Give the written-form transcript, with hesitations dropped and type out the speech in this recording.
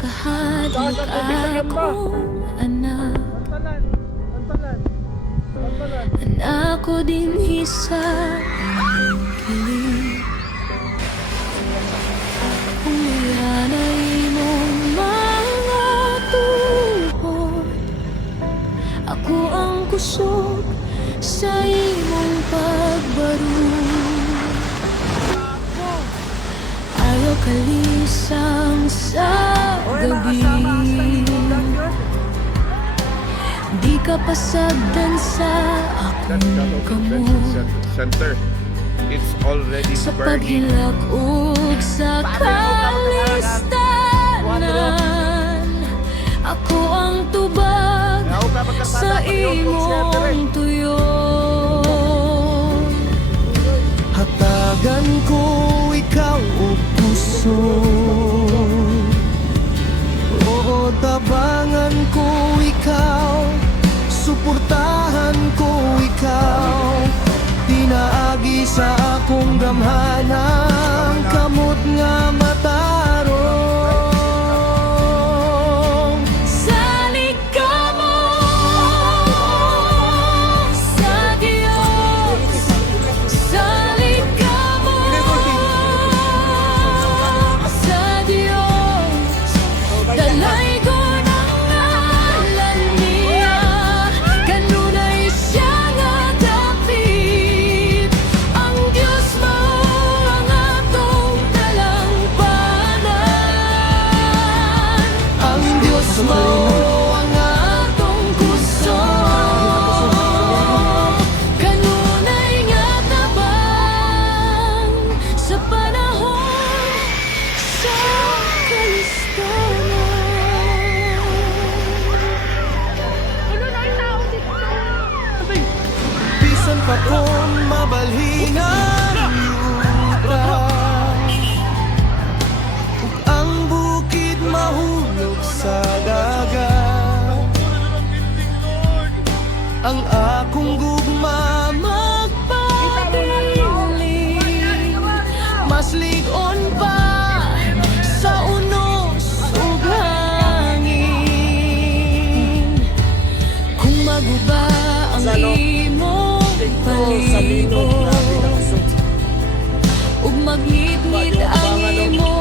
Makahatag akong anak. Anak ko din isa ang kilig. Kung yan ay mong mga tuhod, ako ang kusog sa imong pagbarug. Ayaw kalisang sa gabi, di ka pasagdan sa akong kamot. Center. It's already Sa burning. paghilak ug sa kalistanan, ako ang tubag sa imong tuyo. Hatagan ko ikaw o puso, oo, tabangan ko ikaw, suportahan ko ikaw. Tinaagi sa akong gamhanang kamot nga matarong. Salig ka mo sa Diyos, salig ka mo sa Diyos. Dalay ko ng ngalan niya, kanunay siya nga dapit. Ang Diyos mo ang atong talampanan. Ang Diyos mo ang atong kusog, kanunay nga tabang sa panahon sa kalistanan. bisan pa kung mabalhingan yuta, ug ang bukid mahulog sa dagat, ang akong gugma magpabiling, mas ligon pa sa unos ug hangin. Kung maguba ang imong palibot, ug magnitnit ang imong